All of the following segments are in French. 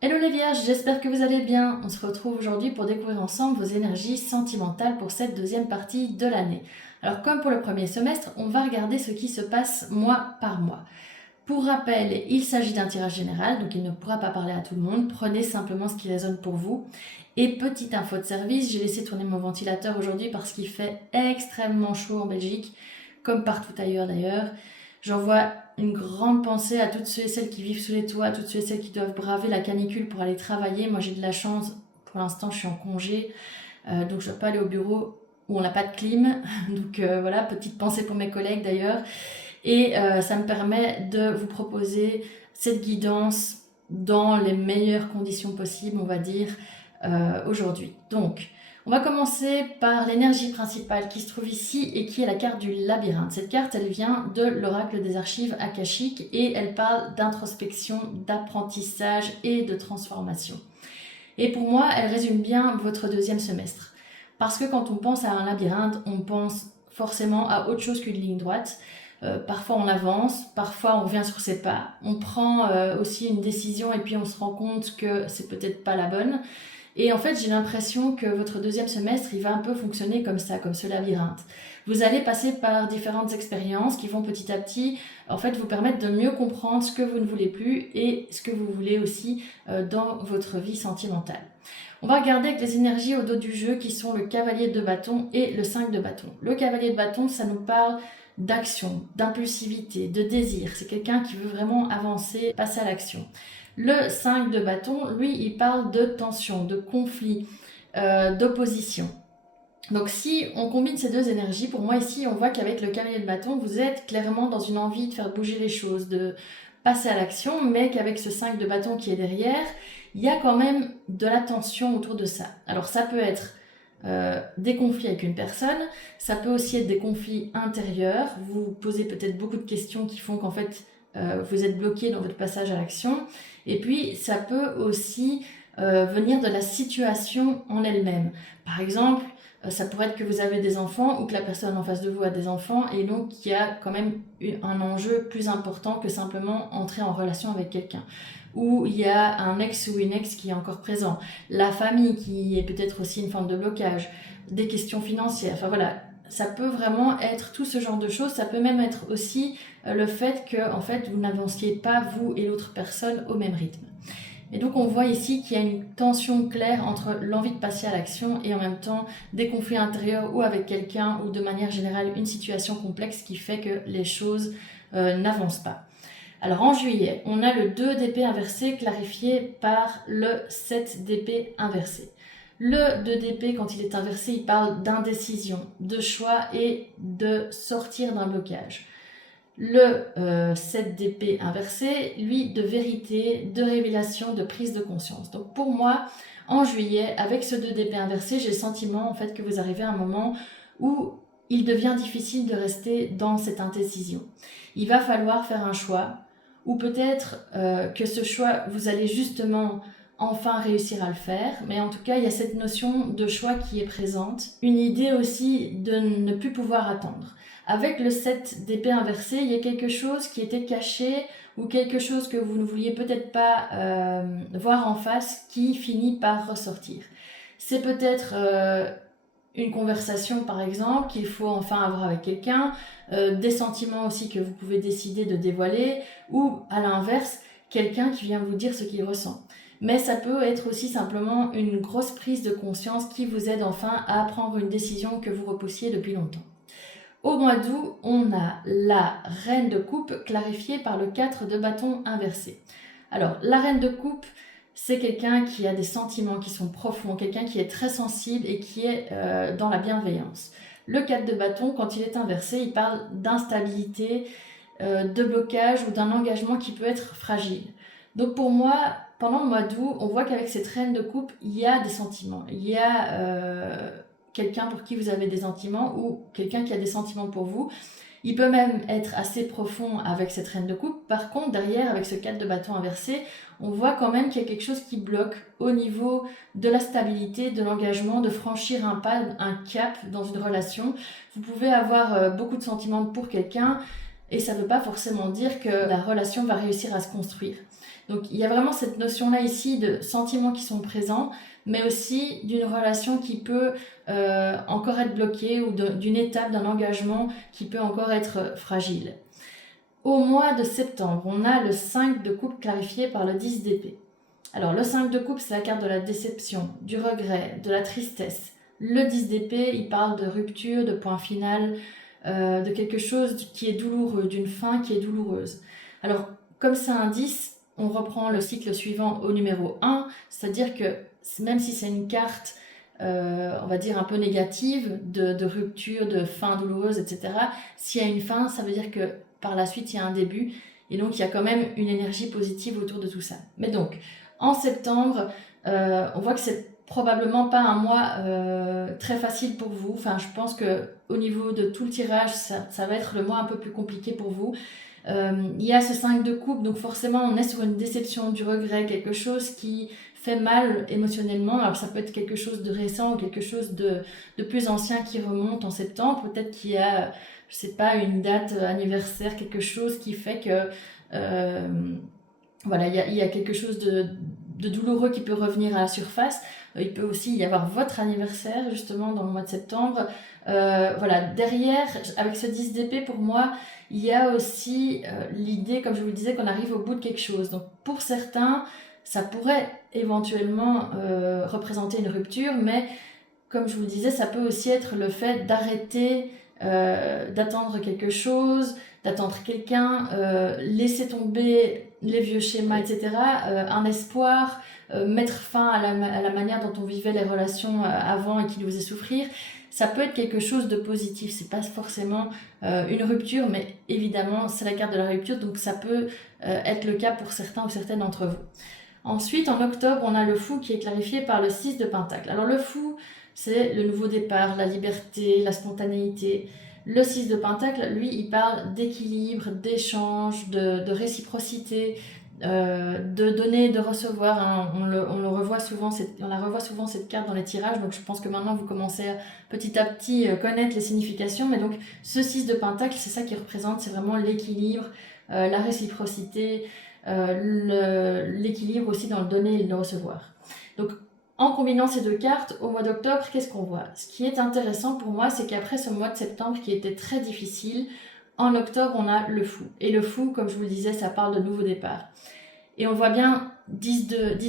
Hello les vierges, j'espère que vous allez bien. On se retrouve aujourd'hui pour découvrir ensemble vos énergies sentimentales pour cette deuxième partie de l'année. Alors comme pour le premier semestre, on va regarder ce qui se passe mois par mois. Pour rappel, il s'agit d'un tirage général, donc il ne pourra pas parler à tout le monde. Prenez simplement ce qui résonne pour vous. Et petite info de service, j'ai laissé tourner mon ventilateur aujourd'hui parce qu'il fait extrêmement chaud en Belgique, comme partout ailleurs d'ailleurs. J'envoie une grande pensée à toutes ceux et celles qui vivent sous les toits, à toutes ceux et celles qui doivent braver la canicule pour aller travailler. Moi j'ai de la chance, pour l'instant je suis en congé, donc je ne dois pas aller au bureau où on n'a pas de clim. Donc voilà, petite pensée pour mes collègues d'ailleurs. Et ça me permet de vous proposer cette guidance dans les meilleures conditions possibles, on va dire, aujourd'hui. Donc, on va commencer par l'énergie principale qui se trouve ici et qui est la carte du labyrinthe. Cette carte, elle vient de l'oracle des archives akashiques et elle parle d'introspection, d'apprentissage et de transformation. Et pour moi, elle résume bien votre deuxième semestre. Parce que quand on pense à un labyrinthe, on pense forcément à autre chose qu'une ligne droite. Parfois on avance, parfois on revient sur ses pas. On prend aussi une décision et puis on se rend compte que c'est peut-être pas la bonne. Et en fait, j'ai l'impression que votre deuxième semestre, il va un peu fonctionner comme ça, comme ce labyrinthe. Vous allez passer par différentes expériences qui vont petit à petit, en fait, vous permettre de mieux comprendre ce que vous ne voulez plus et ce que vous voulez aussi dans votre vie sentimentale. On va regarder avec les énergies au dos du jeu qui sont le cavalier de bâton et le 5 de bâton. Le cavalier de bâton, ça nous parle d'action, d'impulsivité, de désir. C'est quelqu'un qui veut vraiment avancer, passer à l'action. Le 5 de bâton, lui, il parle de tension, de conflit, d'opposition. Donc si on combine ces deux énergies, pour moi ici, on voit qu'avec le cavalier de bâton, vous êtes clairement dans une envie de faire bouger les choses, de passer à l'action, mais qu'avec ce 5 de bâton qui est derrière, il y a quand même de la tension autour de ça. Alors ça peut être des conflits avec une personne, ça peut aussi être des conflits intérieurs, vous posez peut-être beaucoup de questions qui font qu'en fait vous êtes bloqué dans votre passage à l'action, et puis ça peut aussi venir de la situation en elle-même. Par exemple, ça pourrait être que vous avez des enfants ou que la personne en face de vous a des enfants et donc il y a quand même un enjeu plus important que simplement entrer en relation avec quelqu'un. Ou il y a un ex ou une ex qui est encore présent, la famille qui est peut-être aussi une forme de blocage, des questions financières, enfin voilà, ça peut vraiment être tout ce genre de choses, ça peut même être aussi le fait que en fait, vous n'avanciez pas vous et l'autre personne au même rythme. Et donc on voit ici qu'il y a une tension claire entre l'envie de passer à l'action et en même temps des conflits intérieurs ou avec quelqu'un ou de manière générale une situation complexe qui fait que les choses n'avancent pas. Alors en juillet, on a le 2 d'épée inversé clarifié par le 7 d'épée inversé. Le 2 d'épée, quand il est inversé, il parle d'indécision, de choix et de sortir d'un blocage. Le 7 d'épée inversé, lui, de vérité, de révélation, de prise de conscience. Donc pour moi, en juillet, avec ce 2 d'épée inversé, j'ai le sentiment en fait que vous arrivez à un moment où il devient difficile de rester dans cette indécision. Il va falloir faire un choix, ou peut-être que ce choix, vous allez justement enfin réussir à le faire, mais en tout cas, il y a cette notion de choix qui est présente. Une idée aussi de ne plus pouvoir attendre. Avec le 7 d'épée inversé, il y a quelque chose qui était caché ou quelque chose que vous ne vouliez peut-être pas voir en face qui finit par ressortir. C'est peut-être une conversation par exemple qu'il faut enfin avoir avec quelqu'un, des sentiments aussi que vous pouvez décider de dévoiler ou à l'inverse, quelqu'un qui vient vous dire ce qu'il ressent. Mais ça peut être aussi simplement une grosse prise de conscience qui vous aide enfin à prendre une décision que vous repoussiez depuis longtemps. Au mois d'août, on a la reine de coupe clarifiée par le 4 de bâton inversé. Alors, la reine de coupe, c'est quelqu'un qui a des sentiments qui sont profonds, quelqu'un qui est très sensible et qui est dans la bienveillance. Le 4 de bâton, quand il est inversé, il parle d'instabilité, de blocage ou d'un engagement qui peut être fragile. Donc pour moi, pendant le mois d'août, on voit qu'avec cette reine de coupe, il y a des sentiments, il y a quelqu'un pour qui vous avez des sentiments ou quelqu'un qui a des sentiments pour vous. Il peut même être assez profond avec cette reine de coupe. Par contre, derrière, avec ce 4 de bâton inversé, on voit quand même qu'il y a quelque chose qui bloque au niveau de la stabilité, de l'engagement, de franchir un pas, un cap dans une relation. Vous pouvez avoir beaucoup de sentiments pour quelqu'un, et ça ne veut pas forcément dire que la relation va réussir à se construire. Donc il y a vraiment cette notion-là ici de sentiments qui sont présents, mais aussi d'une relation qui peut encore être bloquée ou d'une étape d'un engagement qui peut encore être fragile. Au mois de septembre, on a le 5 de coupe clarifié par le 10 d'épée. Alors le 5 de coupe, c'est la carte de la déception, du regret, de la tristesse. Le 10 d'épée, il parle de rupture, de point final, de quelque chose qui est douloureux, d'une fin qui est douloureuse. Alors comme c'est un 10, on reprend le cycle suivant au numéro 1, c'est-à-dire que même si c'est une carte, on va dire un peu négative, de rupture, de fin douloureuse, etc., s'il y a une fin, ça veut dire que par la suite, il y a un début, et donc il y a quand même une énergie positive autour de tout ça. Mais donc, en septembre, on voit que c'est probablement pas un mois très facile pour vous. Enfin, je pense que au niveau de tout le tirage, ça va être le mois un peu plus compliqué pour vous. Il y a ce 5 de coupe, donc forcément on est sur une déception, du regret, quelque chose qui fait mal émotionnellement. Alors ça peut être quelque chose de récent ou quelque chose de plus ancien qui remonte en septembre. Peut-être qu'il y a, je sais pas, une date anniversaire, quelque chose qui fait que voilà, il y a quelque chose de douloureux qui peut revenir à la surface. Il peut aussi y avoir votre anniversaire justement dans le mois de septembre. Voilà, derrière, avec ce 10 d'épée, pour moi, il y a aussi l'idée, comme je vous le disais, qu'on arrive au bout de quelque chose. Donc pour certains, ça pourrait éventuellement représenter une rupture, mais comme je vous le disais, ça peut aussi être le fait d'arrêter d'attendre quelque chose, d'attendre quelqu'un, laisser tomber les vieux schémas, etc., un espoir, mettre fin à la manière dont on vivait les relations avant et qui nous faisait souffrir. Ça peut être quelque chose de positif, c'est pas forcément une rupture, mais évidemment c'est la carte de la rupture, donc ça peut être le cas pour certains ou certaines d'entre vous. Ensuite, en octobre, on a le fou qui est clarifié par le 6 de Pentacle. Alors le fou, c'est le nouveau départ, la liberté, la spontanéité. Le 6 de Pentacle, lui, il parle d'équilibre, d'échange, de réciprocité, de donner, de recevoir. Hein. On la revoit souvent cette carte dans les tirages, donc je pense que maintenant vous commencez à petit à petit connaître les significations. Mais donc ce 6 de Pentacle, c'est ça qui représente, c'est vraiment l'équilibre, la réciprocité, l'équilibre aussi dans le donner et le recevoir. Donc en combinant ces deux cartes, au mois d'octobre, qu'est-ce qu'on voit? Ce qui est intéressant pour moi, c'est qu'après ce mois de septembre qui était très difficile, en octobre, on a le fou. Et le fou, comme je vous le disais, ça parle de nouveau départ. Et on voit bien, 10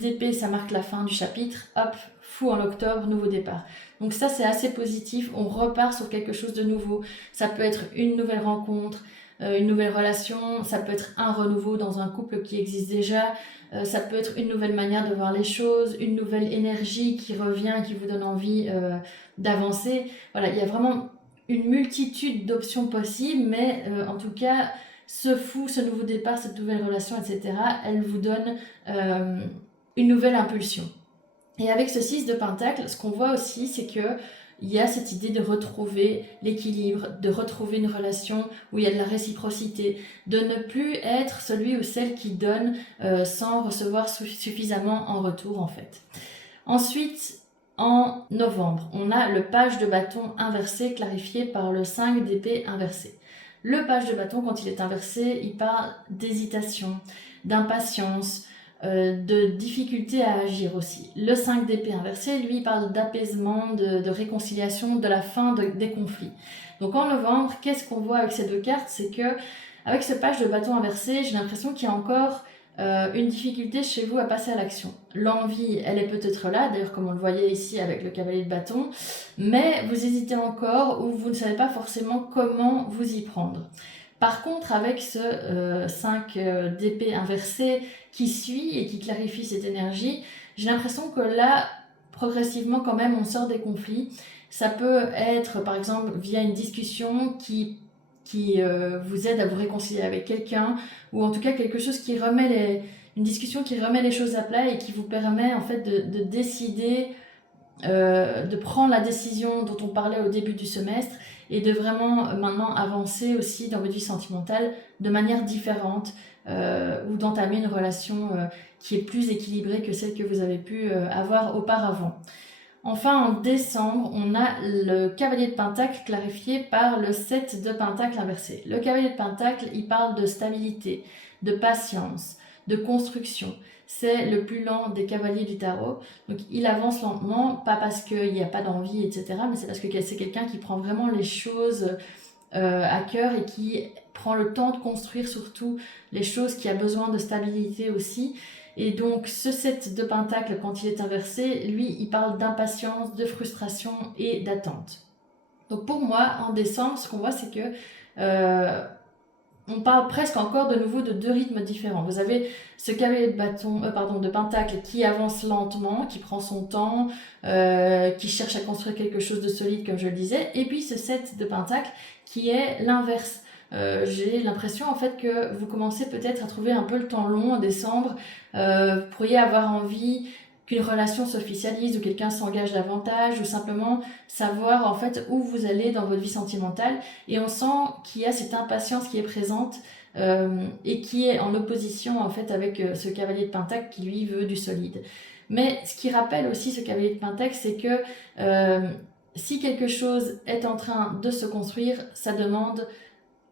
d'épée, ça marque la fin du chapitre. Hop, fou en octobre, nouveau départ. Donc ça, c'est assez positif. On repart sur quelque chose de nouveau. Ça peut être une nouvelle rencontre, une nouvelle relation. Ça peut être un renouveau dans un couple qui existe déjà. Ça peut être une nouvelle manière de voir les choses, une nouvelle énergie qui revient, qui vous donne envie d'avancer. Voilà, il y a vraiment une multitude d'options possibles, mais en tout cas, ce fou, ce nouveau départ, cette nouvelle relation, etc., elle vous donne une nouvelle impulsion. Et avec ce 6 de Pentacle, ce qu'on voit aussi, c'est que il y a cette idée de retrouver l'équilibre, de retrouver une relation où il y a de la réciprocité, de ne plus être celui ou celle qui donne sans recevoir suffisamment en retour en fait. Ensuite, en novembre, on a le page de bâton inversé clarifié par le 5 d'épée inversé. Le page de bâton, quand il est inversé, il parle d'hésitation, d'impatience, de difficulté à agir aussi. Le 5 d'épée inversé, lui, il parle d'apaisement, de réconciliation, de la fin des conflits. Donc en novembre, qu'est-ce qu'on voit avec ces deux cartes? C'est que avec ce page de bâton inversé, j'ai l'impression qu'il y a encore une difficulté chez vous à passer à l'action. L'envie, elle est peut-être là, d'ailleurs comme on le voyait ici avec le cavalier de bâton, mais vous hésitez encore ou vous ne savez pas forcément comment vous y prendre. Par contre, avec ce 5 d'épée inversé qui suit et qui clarifie cette énergie, j'ai l'impression que là, progressivement quand même, on sort des conflits. Ça peut être par exemple via une discussion qui vous aide à vous réconcilier avec quelqu'un, ou en tout cas quelque chose qui remet une discussion qui remet les choses à plat et qui vous permet en fait de décider, de prendre la décision dont on parlait au début du semestre et de vraiment maintenant avancer aussi dans votre vie sentimentale de manière différente, ou d'entamer une relation qui est plus équilibrée que celle que vous avez pu avoir auparavant. Enfin, en décembre, on a le cavalier de Pentacle clarifié par le 7 de Pentacle inversé. Le cavalier de Pentacle, il parle de stabilité, de patience, de construction. C'est le plus lent des cavaliers du tarot. Donc il avance lentement, pas parce qu'il n'y a pas d'envie, etc., mais c'est parce que c'est quelqu'un qui prend vraiment les choses à cœur et qui prend le temps de construire surtout les choses, qui a besoin de stabilité aussi. Et donc ce 7 de Pentacle, quand il est inversé, lui, il parle d'impatience, de frustration et d'attente. Donc pour moi, en décembre, ce qu'on voit, c'est que on parle presque encore de nouveau de deux rythmes différents. Vous avez ce cavalier de Pentacle qui avance lentement, qui prend son temps, qui cherche à construire quelque chose de solide, comme je le disais, et puis ce 7 de Pentacle qui est l'inverse. J'ai l'impression en fait que vous commencez peut-être à trouver un peu le temps long en décembre. Vous pourriez avoir envie qu'une relation s'officialise ou quelqu'un s'engage davantage, ou simplement savoir en fait où vous allez dans votre vie sentimentale. Et on sent qu'il y a cette impatience qui est présente et qui est en opposition en fait avec ce cavalier de Pentacle qui lui veut du solide. Mais ce qui rappelle aussi ce cavalier de Pentacle, c'est que si quelque chose est en train de se construire, ça demande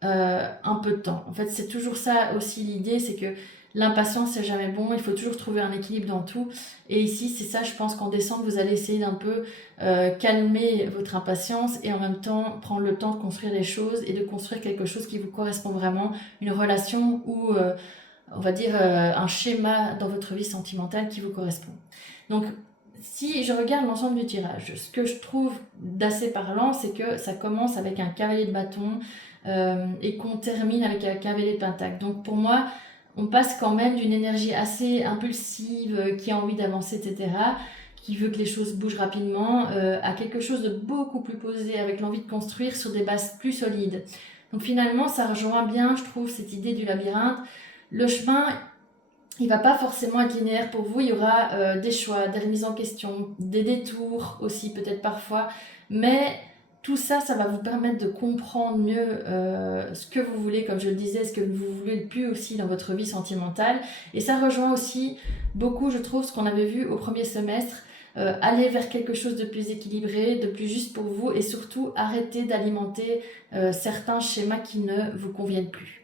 un peu de temps. En fait, c'est toujours ça aussi l'idée, c'est que l'impatience c'est jamais bon, il faut toujours trouver un équilibre dans tout. Et ici, c'est ça, je pense qu'en décembre, vous allez essayer d'un peu calmer votre impatience et en même temps prendre le temps de construire les choses et de construire quelque chose qui vous correspond vraiment, une relation ou on va dire un schéma dans votre vie sentimentale qui vous correspond. Donc, si je regarde l'ensemble du tirage, ce que je trouve d'assez parlant, c'est que ça commence avec un cavalier de bâton et qu'on termine avec un cavalier de pentacle. Donc pour moi, on passe quand même d'une énergie assez impulsive, qui a envie d'avancer, etc., qui veut que les choses bougent rapidement, à quelque chose de beaucoup plus posé, avec l'envie de construire sur des bases plus solides. Donc finalement, ça rejoint bien, je trouve, cette idée du labyrinthe. Le chemin, il va pas forcément être linéaire pour vous, il y aura des choix, des remises en question, des détours aussi peut-être parfois, mais tout ça, ça va vous permettre de comprendre mieux ce que vous voulez, comme je le disais, ce que vous voulez le plus aussi dans votre vie sentimentale. Et ça rejoint aussi beaucoup, je trouve, ce qu'on avait vu au premier semestre, aller vers quelque chose de plus équilibré, de plus juste pour vous, et surtout arrêter d'alimenter certains schémas qui ne vous conviennent plus.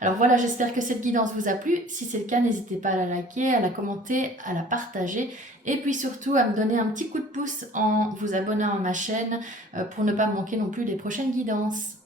Alors voilà, j'espère que cette guidance vous a plu. Si c'est le cas, n'hésitez pas à la liker, à la commenter, à la partager et puis surtout à me donner un petit coup de pouce en vous abonnant à ma chaîne pour ne pas manquer non plus les prochaines guidances.